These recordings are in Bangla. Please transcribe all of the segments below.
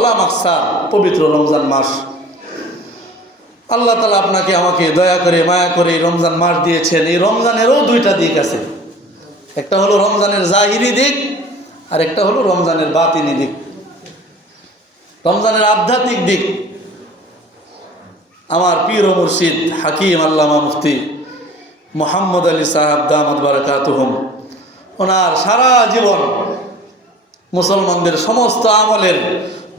বলা মাকসাদ পবিত্র রমজান মাস। আল্লাহ তাআলা আপনাকে আমাকে দয়া করে মায়া করে রমজান মাস দিয়েছেন। এই রমজানেরও দুইটা দিক আছে, একটা হলো রমজানের জাহিরি দিক আর একটা হলো রমজানের বাতিনি দিক, রমজানের আধ্যাত্মিক দিক। আমার পীর ও মুর্শিদ হাকিম আল্লামা মুফতি মুহাম্মদ আলী সাহেব দামাত বারাকাতুহুম, ওনার সারা জীবন মুসলমানদের সমস্ত আমলের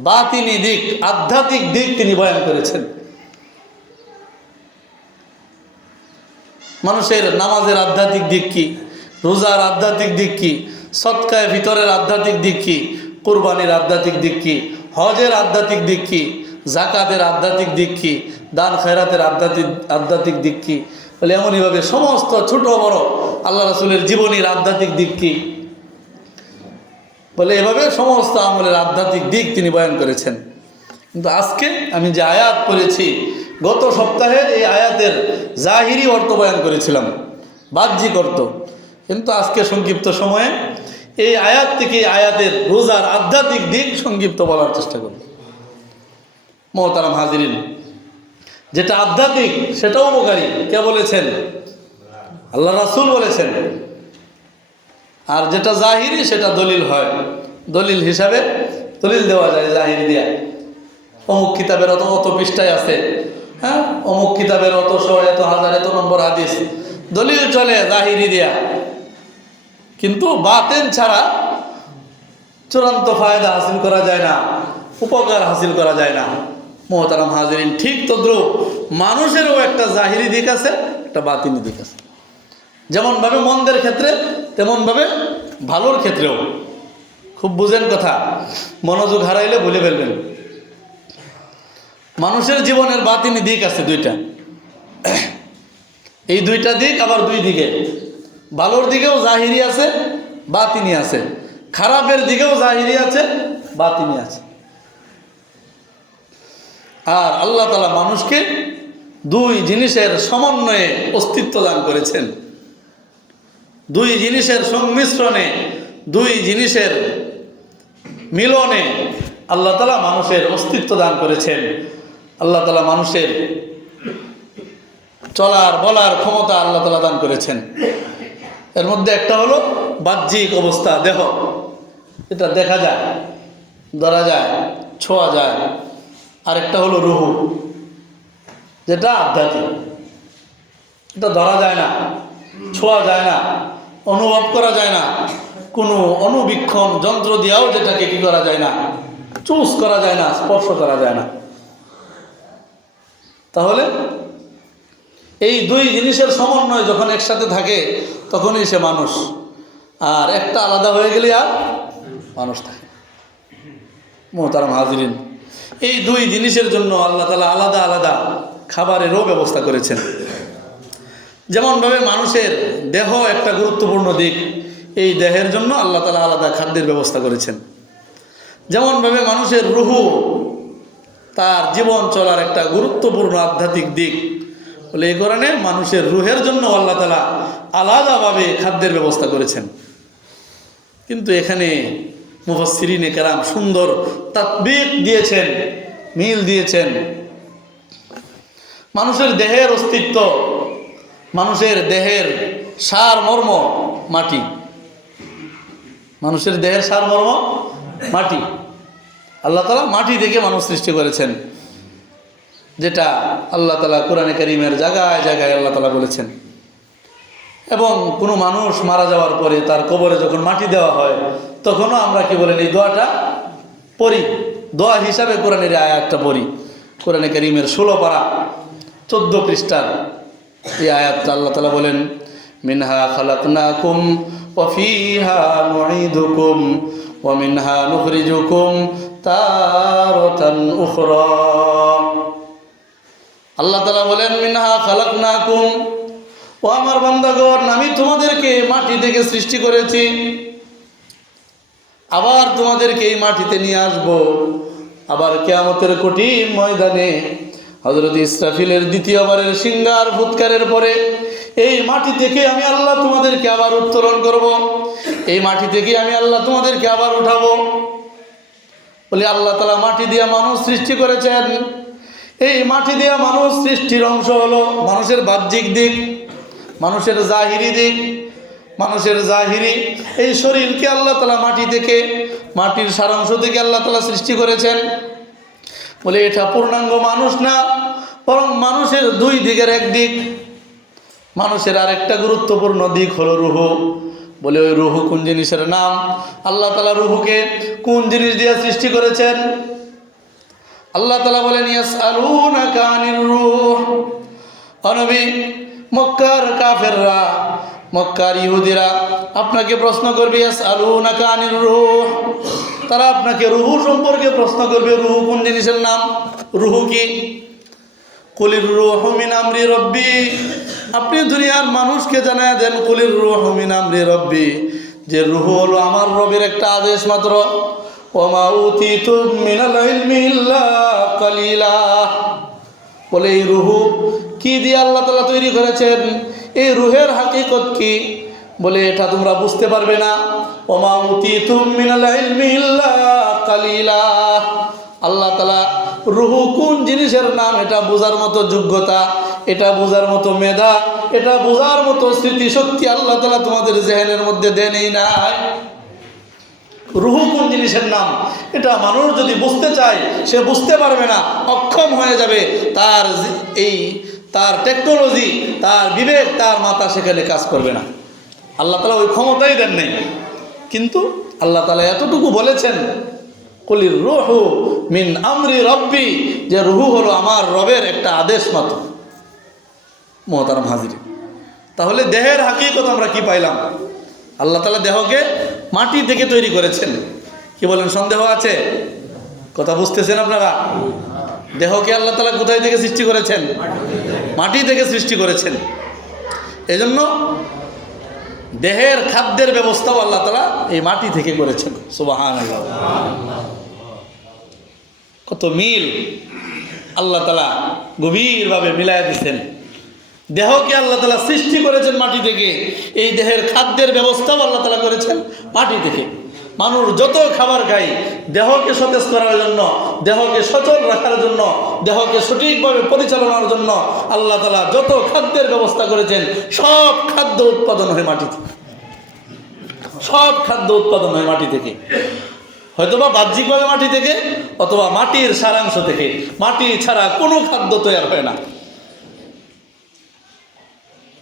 বাতিনি দিক, আধ্যাত্মিক দিক তিনি বয়ান করেছেন। মানুষের নামাজের আধ্যাত্মিক দিক কি, রোজার আধ্যাত্মিক দিক কি, সদকায়ে ভিতরের আধ্যাত্মিক দিক কি, কুরবানির আধ্যাত্মিক দিক কি, হজের আধ্যাত্মিক দিক কি, জাকাতের আধ্যাত্মিক দিক কি, দান খয়রাতের আধ্যাত্মিক দিক কি, বলে এমনইভাবে সমস্ত ছোট বড় আল্লাহ রাসূলের জীবনীর আধ্যাত্মিক দিক কি, বলে এভাবে সমস্ত আমলের আধ্যাত্মিক দিক তিনি বয়ান করেছেন। কিন্তু আজকে আমি যে আয়াত পড়েছি, গত সপ্তাহে এই আয়াতের জাহিরি অর্থ বয়ান করেছিলাম, বাহ্যিক অর্থ। কিন্তু আজকে সংক্ষিপ্ত সময়ে এই আয়াত থেকে আয়াতের রোজার আধ্যাত্মিক দিক সংক্ষিপ্ত বলার চেষ্টা করব। মোহতারাম হাজিরিন, যেটা আধ্যাত্মিক সেটাও উপকারী। কে বলেছেন? আল্লাহ রাসূল বলেছেন। আর যেটা জাহিরি সেটা দলিল হয়, দলিল হিসাবে দলিল দেওয়া যায় জাহিরি দিয়া। অমুক কিতাবের অত পৃষ্ঠায় আছে, হ্যাঁ, অমুক কিতাবের এত হাজার এত নম্বর হাদিস, দলিল চলে জাহিরি দিয়া। কিন্তু বাতেন ছাড়া চূড়ান্ত ফায়দা হাসিল করা যায় না, উপকার হাসিল করা যায় না। মোহতারাম হাজিরিন, ঠিক তদ্রুপ মানুষেরও একটা জাহিরি দিক আছে, একটা বাতিনি দিক আছে। যেমনভাবে মন্দের ক্ষেত্রে তেমনভাবে ভালোর ক্ষেত্রেও। খুব বুঝেন কথা, মনোযোগ হারাইলে ভুলে ফেলবেন। মানুষের জীবনের বাতিনি দিক আছে দুইটা। এই দুইটা দিক আবার দুই দিকে, ভালোর দিকেও জাহিরি আছে, বাতিনি আছে, খারাপের দিকেও জাহিরি আছে, বাতিনি আছে। আর আল্লাহ তাআলা মানুষকে দুই জিনিসের সমন্বয়ে অস্তিত্ব দান করেছেন, দুই জিনিসের সংমিশ্রণে, দুই জিনিসের মিলনে আল্লাহ তাআলা মানুষের অস্তিত্ব দান করেছেন। আল্লাহ তাআলা মানুষের চলার বলার ক্ষমতা আল্লাহ তাআলা দান করেছেন। এর মধ্যে একটা হলো বাহ্যিক অবস্থা, দেহ, এটা দেখা যায়, ধরা যায়, ছোঁয়া যায়। আরেকটা হলো রুহু, যেটা আধ্যাত্মিক, এটা ধরা যায় না, ছোঁয়া যায় না, অনুভব করা যায় না, কোনো অনুবীক্ষণ যন্ত্র দিয়েও যেটাকে কি করা যায় না, চুজ করা যায় না, স্পর্শ করা যায় না। তাহলে এই দুই জিনিসের সমন্বয় যখন একসাথে থাকে তখনই সে মানুষ। আর একটা আলাদা হয়ে গেলে আর মানুষ থাকে। মোহতারাম হাজিরিন, এই দুই জিনিসের জন্য আল্লাহ তাআলা আলাদা আলাদা খাবারেরও ব্যবস্থা করেছেন। যেমনভাবে মানুষের দেহ একটা গুরুত্বপূর্ণ দিক, এই দেহের জন্য আল্লাহ তাআলা আলাদা খাদ্যের ব্যবস্থা করেছেন। যেমনভাবে মানুষের রুহু তার জীবন চলার একটা গুরুত্বপূর্ণ আধ্যাত্মিক দিক, বলে এই কারণে মানুষের রুহের জন্য আল্লাহ তাআলা আলাদাভাবে খাদ্যের ব্যবস্থা করেছেন। কিন্তু এখানে মুফাসসিরিনে কেরাম সুন্দর তাতবিক দিয়েছেন, মিল দিয়েছেন। মানুষের দেহের অস্তিত্ব, মানুষের দেহের সারমর্ম মাটি, মানুষের দেহের সারমর্ম মাটি। আল্লাহ তাআলা মাটি থেকে মানুষ সৃষ্টি করেছেন, যেটা আল্লাহ তাআলা কোরআনে কারীমের জায়গায় জায়গায় আল্লাহ তাআলা বলেছেন। এবং কোনো মানুষ মারা যাওয়ার পরে তার কবরে যখন মাটি দেওয়া হয় তখনও আমরা কি বলেন, এই দোয়াটা পড়ি, দোয়া হিসাবে কোরআনের আয়াতটা পড়ি। কোরআনে কারীমের 16 পারা 14 পৃষ্ঠার এই আয়াতটা আল্লাহ তাআলা বলেন, মিনহা খালাকনাকুম ওয়া ফিহা নুঈদুকুম ওয়া মিনহা নুখরিজুকুম তারাতান উখরা। আল্লাহ তাআলা বলেন, মিনহা খালাকনাকুম, ও আমার বান্দাগণ, আমি তোমাদেরকে মাটি থেকে সৃষ্টি করেছি, আবার তোমাদেরকে এই মাটিতে নিয়ে আসব। আবার কিয়ামতের কঠিন ময়দানে হযরত ইসরাফিলের দ্বিতীয়বারের সিংহার ফুৎকারের পরে এই মাটি থেকে আমি আল্লাহ তোমাদেরকে আবার উত্তোলন করব, এই মাটি থেকে আমি আল্লাহ তোমাদেরকে আবার উঠাবো। বলে আল্লাহ তাআলা মাটি দিয়া মানুষ সৃষ্টি করেছেন। এই মাটি দিয়া মানুষ সৃষ্টির অংশ হলো মানুষের বাহ্যিক দিক, মানুষের জাহিরি দিক। মানুষের জাহিরি এই শরীরকে আল্লাহ তাআলা মাটি থেকে, মাটির সারাংশ থেকে আল্লাহ তাআলা সৃষ্টি করেছেন। বলে এটা পূর্ণাঙ্গ মানুষ না, বরং মানুষের দুই দিকের এক দিক। মানুষের আরেকটা গুরুত্বপূর্ণ দিক হলো রুহু। বলে ওই রুহু কোন জিনিসের নাম? আল্লাহ তাআলা রুহুকে কোন জিনিস দিয়ে সৃষ্টি করেছেন? আল্লাহ তাআলা বলেন ইয়াসআলুনাকা আনির রূহ। নবী, মক্কার কাফেররা, মক্কার ইহুদিরা আপনাকে প্রশ্ন করবে ইয়াসআলুনাকা আনির রূহ। তারা আপনাকে রুহু সম্পর্কে প্রশ্ন করবে। রুহু কোন জিনিসের নাম? রুহু কি? কুলির রূহু মিন আমরি রব্বি। আপনি দুনিয়ার মানুষকে জানায় দেন কুলির রূহু মিন আমরি রব্বি, যে রুহু হলো আমার রবের একটা আদেশ মাত্র। ওমা উতিতুম মিনাল ইলমি ইল্লা কালিলা। বলে এই রুহু কি দিয়ে আল্লাহ তাআলা তৈরি করেছেন? এই রুহের হাকিকত কি? বলে এটা তোমরা বুঝতে পারবে না। ওমা উতিতুম মিনাল ইলমি ইল্লা কালিলা। আল্লাহ তাআলা রুহু কোন জিনিসের নাম এটা বোঝার মতো যোগ্যতা, এটা বোঝার মতো মেধা, এটা বোঝার মতো স্মৃতিশক্তি আল্লাহ তাআলা তোমাদের জেহেনের মধ্যে দেনই নাই। রুহু কোন জিনিসের নাম এটা মানুষ যদি বুঝতে চায় সে বুঝতে পারবে না, অক্ষম হয়ে যাবে। তার টেকনোলজি, তার বিবেক, তার মাথা সেখানে কাজ করবে না। আল্লাহ তাআলা ওই ক্ষমতাই দেন নাই। কিন্তু আল্লাহ তাআলা এতটুকু বলেছেন কুলির রূহু মিন আমরি রব্বি, যে রুহু হলো আমার রবের একটা আদেশ মাত্র। মুহতারাম হাজিরিন, তাহলে দেহের হাকিকত আমরা কি পাইলাম? আল্লাহ তাআলা দেহকে মাটি থেকে তৈরি করেছেন। কি বলেন, সন্দেহ আছে? কথা বুঝতেছেন আপনারা? দেহকে আল্লাহ তাআলা কোথায় থেকে সৃষ্টি করেছেন? মাটি থেকে সৃষ্টি করেছেন। এজন্য দেহের খাদ্যের ব্যবস্থাও আল্লাহ তাআলা এই মাটি থেকে করেছেন। সুবহানাল্লাহ, কত মিল আল্লাহ তাআলা গভীরভাবে মিলাইয়া দিচ্ছেন। দেহকে আল্লাহ তাআলা সৃষ্টি করেছেন মাটি থেকে, এই দেহের খাদ্যের ব্যবস্থাও আল্লাহ তাআলা করেছেন মাটি থেকে। মানুষ যত খাবার খায় দেহকে সতেজ করার জন্য, দেহকে সচল রাখার জন্য, দেহকে সঠিকভাবে পরিচালনার জন্য আল্লাহ তাআলা যত খাদ্যের ব্যবস্থা করেছেন, সব খাদ্য উৎপাদন হয় মাটি থেকে। সব খাদ্য উৎপাদন হয় মাটি থেকে, হয়তোবা বাহ্যিকভাবে মাটি থেকে, অথবা মাটির সারাংশ থেকে। মাটি ছাড়া কোনো খাদ্য তৈরি হয় না।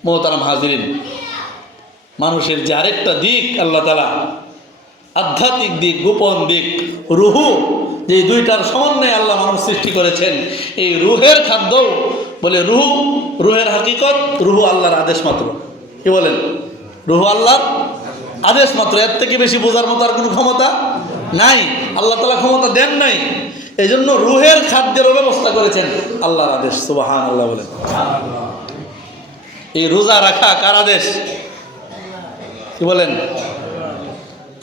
মুহতারাম হাজিরিন, মানুষের যে আরেকটা দিক আল্লাহ তাআলা, আধ্যাত্মিক দিক, গোপন দিক, রুহু, যে দুইটার সমন্বয়ে আল্লাহ মানুষ সৃষ্টি করেছেন। এই রুহের খাদ্য বলে রুহের হাকিকত, রুহু আল্লাহর আদেশ মাত্র। কি বলেন? রুহু আল্লাহর আদেশ মাত্র। এর থেকে বেশি বোঝার মতো আর কোনো ক্ষমতা নাই। আল্লাহ তাআলা ক্ষমতা দেন নাই। এই জন্য রুহের খাদ্যেরও ব্যবস্থা করেছেন আল্লাহর আদেশ। সুবহানাল্লাহ বলেন। এই রোজা রাখা কার আদেশ? কি বলেন?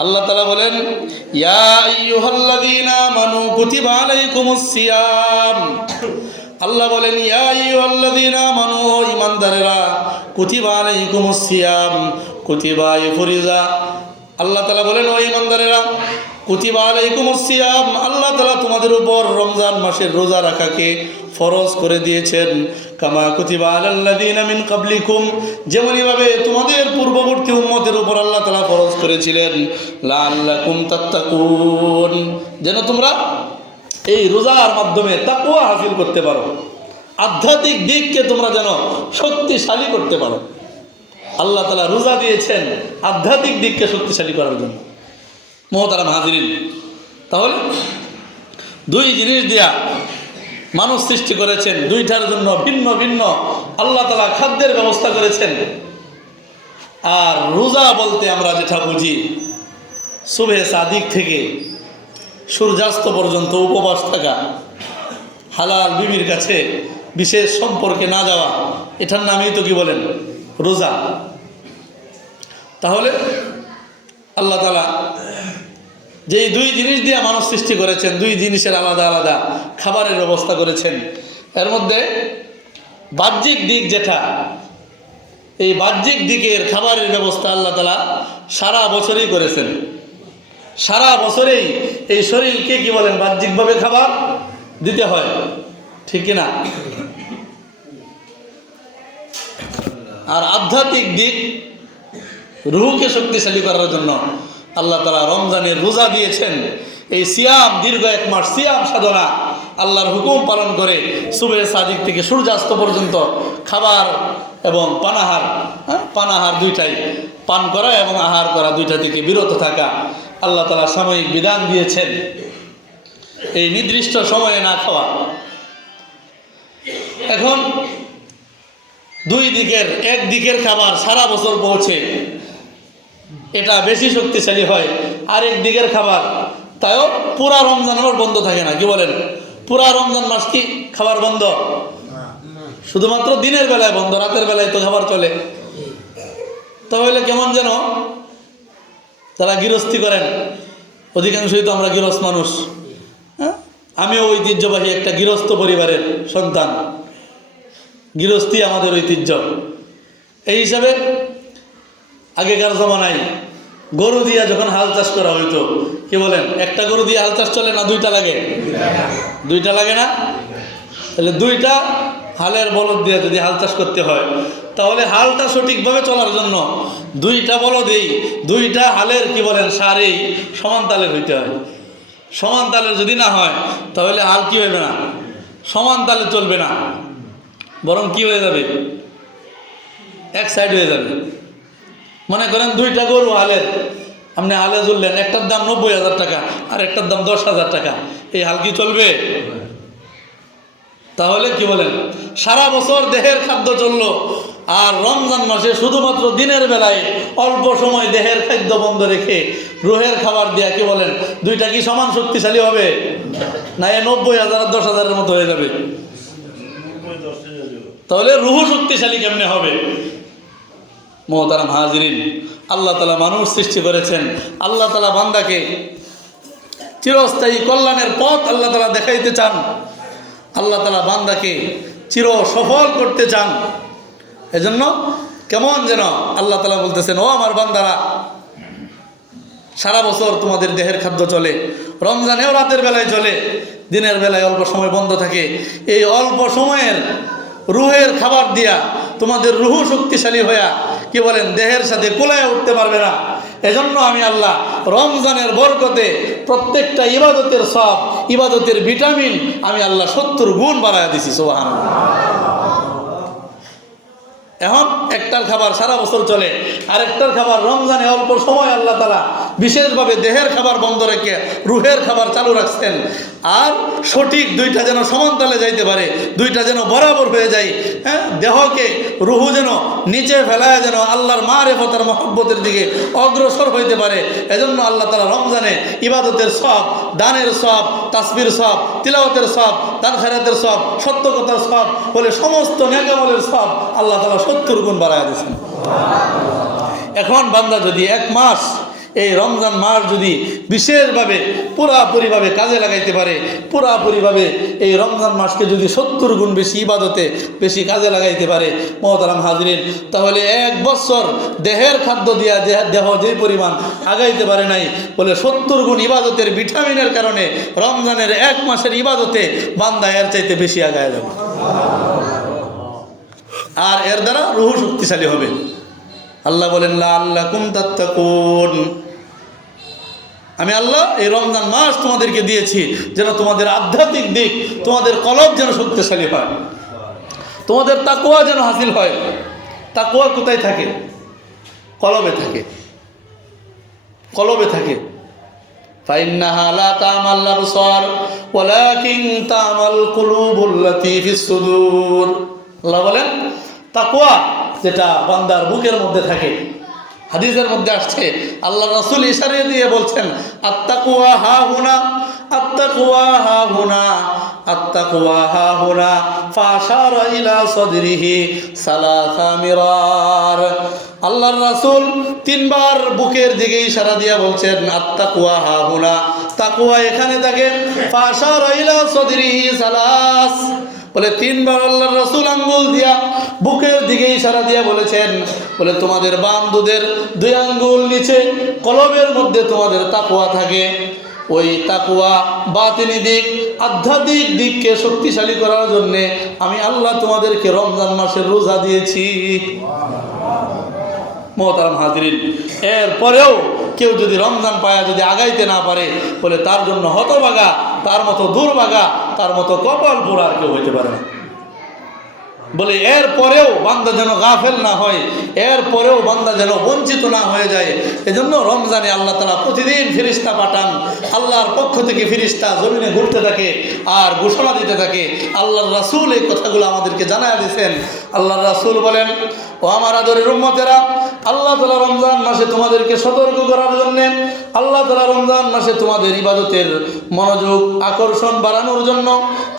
আল্লাহ তাআলা বলেন ইয়া আইয়ুহাল্লাযীনা আমানু কুতিবা আলাইকুমুস সিয়াম। আল্লাহ বলেন ইয়া আইয়ুহাল্লাযীনা আমানু, ঈমানদারেরা, কুতিবা আলাইকুমুস সিয়াম, কুতিবা ফরিজা। আল্লাহ তাআলা বলেন ও ঈমানদারেরা, কুতিবা আলাইকুমুস সিয়াম, আল্লাহ তাআলা তোমাদের উপর রমজান মাসের রোজা রাখাকে ফরজ করে দিয়েছেন। কামা কুতিবা আলাল্লাযীনা মিন ক্বাবলিকুম, যেমনইভাবে তোমাদের পূর্ববর্তী উম্মতের উপর আল্লাহ তাআলা ফরজ করেছিলেন। লাআল্লাকুম তাত্তাকুন, যেন তোমরা এই রোজার মাধ্যমে তাকওয়া হাসিল করতে পারো, আধ্যাত্মিক দিককে তোমরা যেন শক্তিশালী করতে পারো। আল্লাহ তাআলা রোজা দিয়েছেন আধ্যাত্মিক দিককে শক্তিশালী করার জন্য। মুহতারাম হাজিরিন, তাহলে দুই জিনিস দিয়া মানুষ সৃষ্টি করেছেন, দুইটার জন্য ভিন্ন ভিন্ন আল্লাহ তাআলা খাদ্যের ব্যবস্থা করেছেন। আর রোজা বলতে আমরা যেটা বুঝি, সুবহে সাদিক থেকে সূর্যাস্ত পর্যন্ত উপবাস থাকা, হালাল বিবির কাছে বিশেষ সম্পর্কে না যাওয়া, এটার নামেই তো কি বলেন? রোজা। তাহলে আল্লাহ তাআলা যেই দুই জিনিস দিয়ে মানুষ সৃষ্টি করেছেন, দুই জিনিসের আলাদা আলাদা খাবারের ব্যবস্থা করেছেন। এর মধ্যে বাহ্যিক দিক যেটা, এই বাহ্যিক দিকের খাবারের ব্যবস্থা আল্লাহ তাআলা সারা বছরই করেছেন। সারা বছরেই এই শরীরকে কি বলেন বাহ্যিকভাবে খাবার দিতে হয়, ঠিক কিনা? আর আধ্যাত্মিক দিক রুহকে শক্তিশালী করার জন্য আল্লাহ তাআলা রমজানের রোজা দিয়েছেন। এই সিয়াম, দীর্ঘ 1 মাস সিয়াম সাধনা, আল্লাহর হুকুম পালন করে সুবহে সাদিক থেকে সূর্যাস্ত পর্যন্ত খাবার এবং পানাহার দুইটাই, পান করা এবং আহার করা দুইটা থেকে বিরত থাকা আল্লাহ তাআলা সাময়িক বিধান দিয়েছেন। এই নির্দিষ্ট সময়ে না খাওয়া। এখন এক দিকের খাবার সারা বছর পৌঁছে এটা বেশি শক্তিশালী হয়, আর এক দিকের খাবার তাও পুরা রমজান আমার বন্ধ থাকে না। কি বলেন? পুরা রমজান মাস কি খাবার বন্ধ? শুধুমাত্র দিনের বেলায় বন্ধ, রাতের বেলায় তো খাবার চলে। তাহলে কেমন যেন যারা গৃহস্থী করেন, অধিকাংশই তো আমরা গৃহস্থ মানুষ, হ্যাঁ, আমিও ঐতিহ্যবাহী একটা গৃহস্থ পরিবারের সন্তান, গৃহস্থী আমাদের ঐতিহ্য। এই হিসাবে আগেকার জমানায় গরু দিয়া যখন হাল চাষ করা হইতো, কি বলেন, একটা গরু দিয়ে হাল চাষ চলে না দুইটা লাগে? দুইটা লাগে না? তাহলে দুইটা হালের বলদ দিয়ে যদি হাল চাষ করতে হয়, তাহলে হালটা সঠিকভাবে চলার জন্য দুইটা বলদেই দুইটা হালের কি বলেন সারেই সমান তালের হইতে হয়। সমান তালের যদি না হয় তাহলে হাল কি হইবে না, সমান তালে চলবে না, বরং কি হয়ে যাবে, এক সাইড হয়ে যাবে। মনে করেন দুইটা গরু হালের, আপনি হালে চললেন, একটার দাম 90,000 টাকা আর একটার দাম 10,000 টাকা, এই হাল কি চলবে? তাহলে কি বলেন, সারা বছর দেহের খাদ্য চললো, আর রমজান মাসে শুধুমাত্র দিনের বেলায় অল্প সময় দেহের খাদ্য বন্ধ রেখে রুহের খাবার দেয়া, কি বলেন, দুইটা কি সমান শক্তিশালী হবে না? 90,000 আর 10,000-এর মতো হয়ে যাবে। তাহলে রুহ শক্তিশালী কেমনে হবে? মোহতারাম হাজিরিন, আল্লাহ তাআলা মানুষ সৃষ্টি করেছেন, আল্লাহ তাআলা বান্দাকে চিরস্থায়ী কল্যাণের পথ আল্লাহ তাআলা দেখাইতে চান, আল্লাহ তাআলা বান্দাকে চির সফল করতে চান। এজন্য কেমন যেন আল্লাহ তাআলা বলতেছেন, ও আমার বান্দারা, সারা বছর তোমাদের দেহের খাদ্য চলে, রমজানেও রাতের বেলায় চলে, দিনের বেলায় অল্প সময় বন্ধ থাকে। এই অল্প সময়ের রুহের খাবার দিয়া তোমাদের রুহ শক্তিশালী হইয়া কি বলেন দেহের সাথে কোলায় উঠতে পারবে না। এজন্য আমি আল্লাহ রমজানের বরকতে প্রত্যেকটা ইবাদতের সব, ইবাদতের ভিটামিন আমি আল্লাহ 70 গুণ বাড়ায় দিছি। সুবহানাল্লাহ। এখন একটার খাবার সারা বছর চলে, আর একটার খাবার রমজানে অল্প সময় আল্লাহ তাআলা বিশেষভাবে দেহের খাবার বন্ধ রেখে রুহের খাবার চালু রাখছেন। আর সঠিক দুইটা যেন সমানতালে যাইতে পারে, দুইটা যেন বরাবর হয়ে যায়, হ্যাঁ, দেহকে রুহু যেন নিচে ফেলায় যেন আল্লাহর মারিফতের মহব্বতের দিকে অগ্রসর হইতে পারে। এজন্য আল্লাহ তাআলা রমজানে ইবাদতের সব, দানের সব, তাসবির সব, তিলাওয়াতের সব, দান খেরাতের সব, সত্য কথার সব বলে সমস্ত নেক আমলের সব আল্লাহ তাআলা 70 গুণ বাড়ায় দিয়েছেন। এখন বান্দা যদি 1 মাস এই রমজান মাস যদি বিশেষভাবে পুরাপুরিভাবে কাজে লাগাইতে পারে, পুরাপুরিভাবে এই রমজান মাসকে যদি 70 গুণ বেশি ইবাদতে বেশি কাজে লাগাইতে পারে, মোহতারাম হাজিরিন, তাহলে 1 বছর দেহের খাদ্য দিয়া দেহ যে পরিমাণ আগাইতে পারে নাই, বলে 70 গুণ ইবাদতের ভিটামিনের কারণে রমজানের 1 মাসের ইবাদতে বান্দা এর চাইতে বেশি আগায় যাবে, আর এর দ্বারা রুহ শক্তিশালী হবে। আল্লাহ বলেন, লাআল্লাকুম তাত্তাকুন, আমি আল্লাহ এই রমজান মাস তোমাদেরকে দিয়েছি যেন তোমাদের আধ্যাত্মিক দিক, তোমাদের কলব যেন শক্তিশালী হয়, তোমাদের তাকওয়া যেন হাসিল হয়। তাকওয়া কোথায় থাকে? কলবে থাকে, কলবে থাকে। ফাইন্নাহা লা তা'মাল আবসার ওয়ালাকিন তা'মাল কুলুবুল্লাতী ফিস সুদূর। আল্লাহ বলেন, তাকওয়া যেটা বান্দার বুকের মধ্যে থাকে, হাদিসের মধ্যে আসছে, আল্লাহ রাসূল ইশারা দিয়ে বলছেন, আত্তাকওয়া হা হুনা, আত্তাকওয়া হা হুনা, আত্তাকওয়া হা হুনা, ফাশারা ইলা সাদরিহি সালাসা মিরার। আল্লাহর রাসূল 3 বার বুকের দিকে ইশারা দিয়ে বলছেন, আত্তাকওয়া হা হুনা, তাকওয়া এখানে থাকে, ফাশারা ইলা সাদরিহি সালাস, বলে 3 বার আল্লাহর রাসূল আঙ্গুল দিয়া বুকের দিকে ইশারা দিয়ে বলেছেন, বলে তোমাদের বাম দুধের 2 আঙ্গুল নিচে কলবের মধ্যে তোমাদের তাকওয়া থাকে। ওই তাকওয়া বাতিনি দিক, আধ্যাত্মিক দিককে শক্তিশালী করার জন্যে আমি আল্লাহ তোমাদেরকে রমজান মাসের রোজা দিয়েছি। মোহতারাম হাজিরিন, এরপরেও কেউ যদি রমজান পায়া যদি আগাইতে না পারে, বলে তার জন্য হতভাগা, তার মতো দুর্ভাগা, তার মতো কপাল পোড়া আর কেউ হইতে পারে না। বলে এরপরেও বান্দা যেন গাফেল না হয়, এরপরেও বান্দা যেন বঞ্চিত না হয়ে যায়। এজন্য রমজানে আল্লাহ তাআলা প্রতিদিন ফেরেশতা পাঠান। আল্লাহর পক্ষ থেকে ফেরেশতা জমিনে ঘুরতে থাকে আর ঘোষণা দিতে থাকে। আল্লাহর রাসূল এই কথাগুলো আমাদেরকে জানায়া দিয়েছেন। আল্লাহর রাসূল বলেন, ও আমার আদরের উম্মতেরা, আল্লাহ তাআলা রমজান মাসে তোমাদেরকে সতর্ক করার জন্য, আল্লাহ তাআলা রমজান মাসে তোমাদের ইবাদতের মনোযোগ আকর্ষণ বাড়ানোর জন্য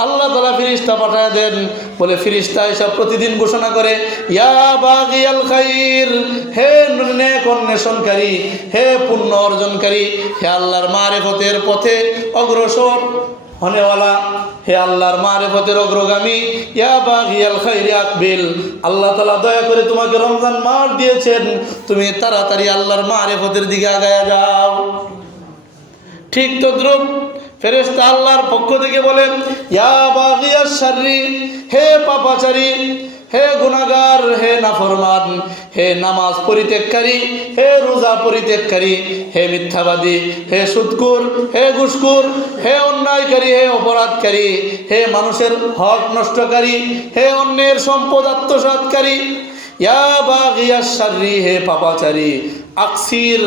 আল্লাহ তাআলা ফেরেশতা পাঠায় দেন। বলে ফেরেশতা এসব প্রতিদিন ঘোষণা করে, ইয়া বাগিয়াল খাইর, হে নেক অন্বেষণকারী, হে পুণ্য অর্জনকারী, হে আল্লাহর মারিফতের পথে অগ্রসর হনেওয়ালা, হে আল্লাহর মারিফতের অগ্রগামী, ইয়া বাগিয়াল খাইর আকবিল, আল্লাহ তাআলা দয়া করে তোমাকে রমজান মাস দিয়েছেন, তুমি তাড়াতাড়ি আল্লাহর মারিফতের দিকে আগায়া যাও। ঠিক তদ্রুপ ফেরেশতা আল্লাহর পক্ষ থেকে বলেন, ইয়া বাগিয়াশ শাররি, হে পাপাচারী, হে গুনাহগার, হে নাফরমান, হে নামাজ পরিত্যাগকারী, হে রোজা পরিত্যাগকারী, হে মিথ্যাবাদী, হে সুদখোর, হে ঘুষখোর, হে অন্যায়কারী, হে অপরাধকারী, হে মানুষের হক নষ্টকারী, হে অন্যের সম্পদ আত্মসাৎকারী, ইয়া বাগিয়াশ শাররি, হে পাপাচারী, আকসির,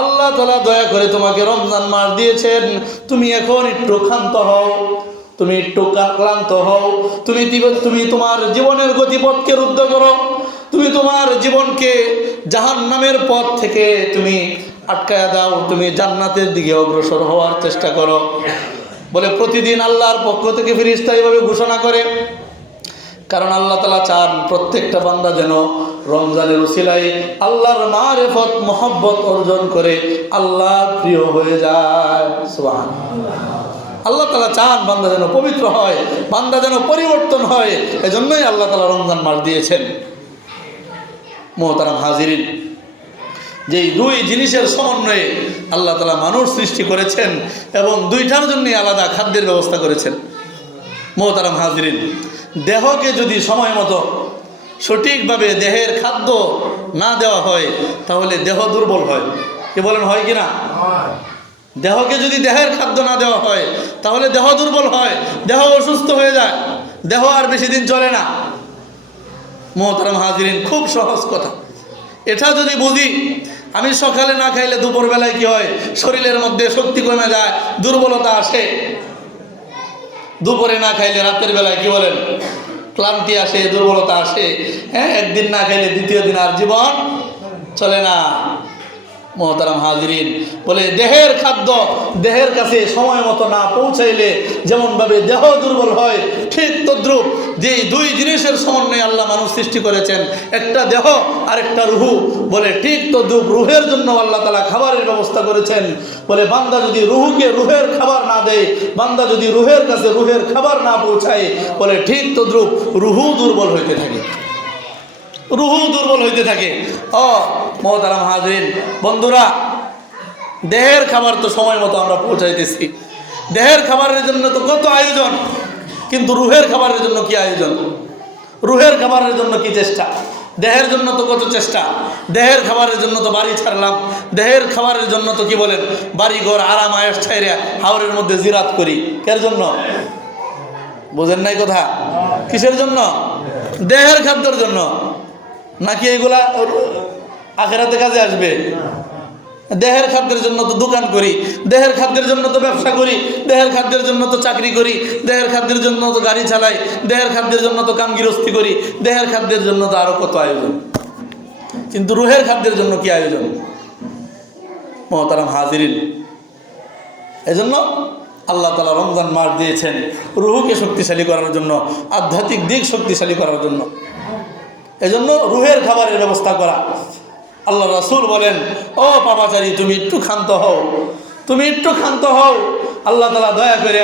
আল্লাহ তাআলা দয়া করে তোমাকে রমজান মাস দিয়েছেন, তুমি এখন একটু ক্ষান্ত হও, তুমি একটু ক্লান্ত হও, তুমি তোমার জীবনের গতিপথকে রুদ্ধ করো, তুমি তোমার জীবনকে জাহান্নামের পথ থেকে তুমি আটকায়া দাও, তুমি জান্নাতের দিকে অগ্রসর হওয়ার চেষ্টা করো। বলে প্রতিদিন আল্লাহর পক্ষ থেকে ফেরেশতা এইভাবে ঘোষণা করে, কারণ আল্লাহ তাআলা চান প্রত্যেকটা বান্দা যেন রমজানের উসিলায় আল্লাহর মারিফত মহব্বত অর্জন করে আল্লাহ প্রিয় হয়ে যায়। সুবহানাল্লাহ। আল্লাহ তাআলা চান বান্দা যেন পবিত্র হয়, বান্দা যেন পরিবর্তন হয়। এজন্যই আল্লাহ তাআলা রমজান মাস দিয়েছেন। মুহতারাম হাজিরিন, যেই 2 জিনিসের সমন্বয়ে আল্লাহ তাআলা মানুষ সৃষ্টি করেছেন এবং 2টার জন্যই আলাদা খাদ্যের ব্যবস্থা করেছেন। মুহতারাম হাজিরিন, দেহকে যদি সময় মতো সঠিকভাবে দেহের খাদ্য না দেওয়া হয় তাহলে দেহ দুর্বল হয়। কি বলেন, হয় কি না? দেহকে যদি দেহের খাদ্য না দেওয়া হয় তাহলে দেহ দুর্বল হয়, দেহ অসুস্থ হয়ে যায়, দেহ আর বেশি দিন চলে না। মুহতারাম হাজিরিন, খুব সহজ কথা। এটা যদি বুঝি, আমি সকালে না খাইলে দুপুরবেলায় কি হয়, শরীরের মধ্যে শক্তি কমে যায়, দুর্বলতা আসে। দুপুরে না খাইলে রাতের বেলায় কি বলেন, ক্লান্তি আসে, দুর্বলতা আসে। হ্যাঁ, একদিন না খাইলে দ্বিতীয় দিন আর জীবন চলে না। মুহতারাম হাজিরিন, বলে দেহের খাদ্য দেহের কাছে সময় মতো না পৌঁছাইলে যেমনভাবে দেহ দুর্বল হয়, ঠিক তদ্রুপ যেই 2 জিনিসের সমন্বয়ে আল্লাহ মানুষ সৃষ্টি করেছেন, একটা দেহ আর একটা রুহু, বলে ঠিক তদ্রুপ রুহের জন্য আল্লাহ তাআলা খাবারের ব্যবস্থা করেছেন। বলে বান্দা যদি রুহুকে রুহের খাবার না দেয়, বান্দা যদি রুহের কাছে রুহের খাবার না পৌঁছায়, বলে ঠিক তদ্রুপ রুহু দুর্বল হইতে থাকে, রুহু দুর্বল হইতে থাকে। ও মুহতারাম হাজিরিন, বন্ধুরা, দেহের খাবার তো সময় মতো আমরা পৌঁছাইতেছি, দেহের খাবারের জন্য তো কত আয়োজন, কিন্তু রুহের খাবারের জন্য কি আয়োজন, রুহের খাবারের জন্য কি চেষ্টা, দেহের জন্য তো কত চেষ্টা। দেহের খাবারের জন্য তো বাড়ি ছাড়লাম, দেহের খাবারের জন্য তো কি বলেন বাড়ি ঘর আরাম আয়েশ ছাইরে হাওরের মধ্যে জিরাত করি। এর জন্য বোঝেন নাই কথা? কিসের জন্য? দেহের খাদ্যের জন্য, নাকি এগুলা আখিরাতে কাজে আসবে? দেহের খাদ্যের জন্য তো দোকান করি, দেহের খাদ্যের জন্য তো ব্যবসা করি, দেহের খাদ্যের জন্য তো চাকরি করি, দেহের খাদ্যের জন্য তো গাড়ি চালাই, দেহের খাদ্যের জন্য তো কামগৃহস্থী করি, দেহের খাদ্যের জন্য তো আরো কত আয়োজন। কিন্তু রুহের খাদ্যের জন্য কি আয়োজন? মুহতারাম হাজিরিন, এজন্য আল্লাহ তাআলা রমজান মাস দিয়েছেন রুহকে শক্তিশালী করার জন্য, আধ্যাত্মিক দিক শক্তিশালী করার জন্য। এজন্য রুহের খাবারের ব্যবস্থা করা। আল্লাহ রাসূল বলেন, ও পাপাচারী, তুমি একটু ক্ষান্ত হও, তুমি একটু ক্ষান্ত হও। আল্লাহ তাআলা দয়া করে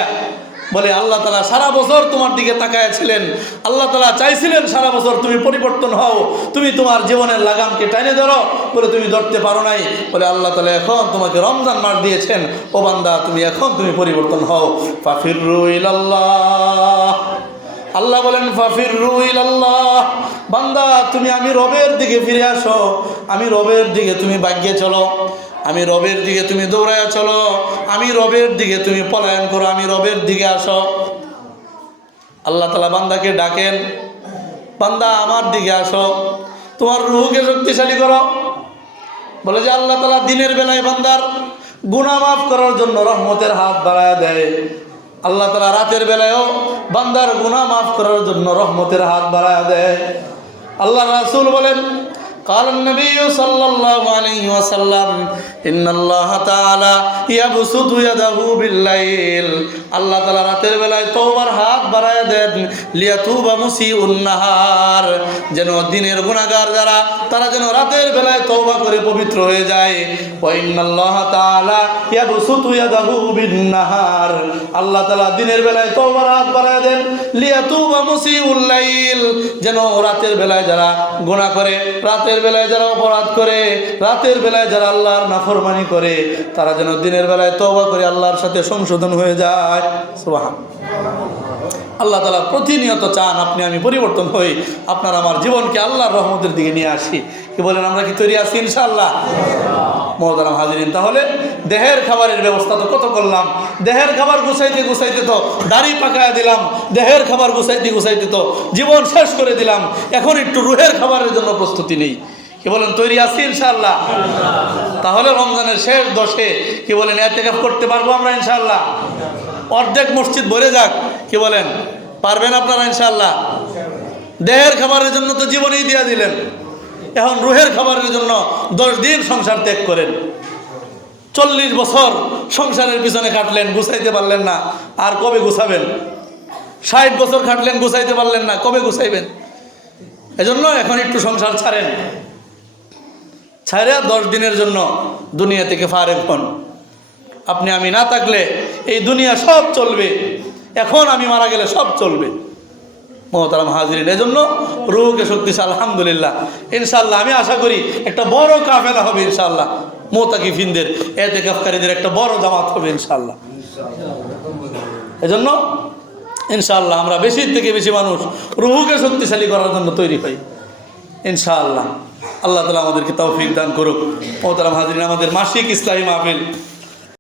বলে আল্লাহ তাআলা সারা বছর তোমার দিকে তাকায়াছিলেন, আল্লাহ তাআলা চাইছিলেন সারা বছর তুমি পরিবর্তন হও, তুমি তোমার জীবনের লাগামকে টাইনে ধরো, বলে তুমি ধরতে পারো নাই। বলে আল্লাহ তাআলা এখন তোমাকে রমজান মাস দিয়েছেন, ও বান্দা তুমি পরিবর্তন হও। ফাফিরু ইলাল্লাহ, আল্লাহ বলেন ফাফিরু ইলাল্লাহ, বান্দা আমি রবের দিকে ফিরে আসো, আমি রবের দিকে তুমি ভাগ্যে চলো, আমি রবের দিকে তুমি দৌড়ায়া চলো, আমি রবের দিকে তুমি পলায়ন করো, আমি রবের দিকে আসো। আল্লাহ তাআলা বান্দাকে ডাকেন, বান্দা আমার দিকে আসো, তোমার রূহকে শক্তিশালী করো। বলে যে আল্লাহ তাআলা দিনের বেলায় বান্দার গুনাহ মাফ করার জন্য রহমতের হাত বাড়ায় দেয়, আল্লাহ তাআলা রাতের বেলায়ও বান্দার গুনাহ মাফ করার জন্য রহমতের হাত বাড়ায় দেয়। আল্লাহ রাসূল বলেন قال النبي صلى الله عليه وسلم إن الله تعالى يبسط يده بالليل, আল্লাহ তাআলা রাতের বেলায় তওবার হাত বাড়ায় দেন, লিয়াতুবা মুসিউন নাহার, যেন দিনের গুনাহগার যারা তারা যেন রাতের বেলায় তওবা করে পবিত্র হয়ে যায়। ওয়া ইন্নাল্লাহা তাআলা ইয়াবসুতু ইয়াদাহু বিন নাহার, আল্লাহ তাআলা দিনের বেলায় তওবার হাত বাড়ায় দেন, লিয়াতুবা মুসিউল লাইল, যেন রাতের বেলায় যারা গুনাহ করে, রাতের বেলায় যারা অপরাধ করে, রাতের বেলায় যারা আল্লাহর নাফরমানি করে, তারা যেন দিনের বেলায় তওবা করে আল্লাহর সাথে সংশোধন হয়ে যায়। সুবহানাল্লাহ। আল্লাহ তাআলা প্রতিনিয়ত চান আমি পরিবর্তন হই, আপনার আমার জীবনকে আল্লাহর রহমতের দিকে নিয়ে আসি। কি বলেন, আমরা কি তৈরি আছি ইনশাআল্লাহ? মুহতারাম হাজিরিন, তাহলে দেহের খাবারের ব্যবস্থা তো কত করলাম, দেহের খাবার গুছাইতে গুছাইতে তো দাড়ি পাকায়া দিলাম, দেহের খাবার গুছাইতে গুছাইতে তো জীবন শেষ করে দিলাম, এখন একটু রুহের খাবারের জন্য প্রস্তুতি নেই। কি বলেন, তৈরি আছি ইনশাআল্লাহ? তাহলে রমজানের শেষ 10-এ কি বলেন ইতিকাফ করতে পারবো আমরা ইনশাআল্লাহ? অর্ধেক মসজিদ ভরে যাক, কি বলেন, পারবেন আপনারা ইনশাআল্লাহ? দেহের খাবারের জন্য তো জীবনই দিয়ে দিলেন, এখন রুহের খাবারের জন্য 10 দিন সংসার ত্যাগ করেন। 40 বছর সংসারের পিছনে খাটলেন, গুছাইতে পারলেন না, আর কবে গুছাবেন? 60 বছর খাটলেন, গুছাইতে পারলেন না, কবে গুছাইবেন? এজন্য এখন একটু সংসার ছাড়েন, ছাড়া 10 দিনের জন্য দুনিয়া থেকে ফারেক হন। আমি না থাকলে এই দুনিয়া সব চলবে, এখন আমি মারা গেলে সব চলবে। মুহতারাম হাজিরিন, এজন্য রূহকে শক্তিশালী, আলহামদুলিল্লাহ ইনশাআল্লাহ আমি আশা করি একটা বড় কাফেলা হবে ইনশাআল্লাহ, মুতাকিফিনদের ইতিকাফকারীদের একটা বড় জামাত হবে ইনশাআল্লাহ। এজন্য ইনশাআল্লাহ আমরা বেশি থেকে বেশি মানুষ রূহকে শক্তিশালী করার জন্য তৈরি হই ইনশাআল্লাহ। আল্লাহ তাআলা আমাদেরকে তৌফিক দান করুক। মুহতারাম হাজিরিন, আমাদের মাসিক ইসলামী মাহফিল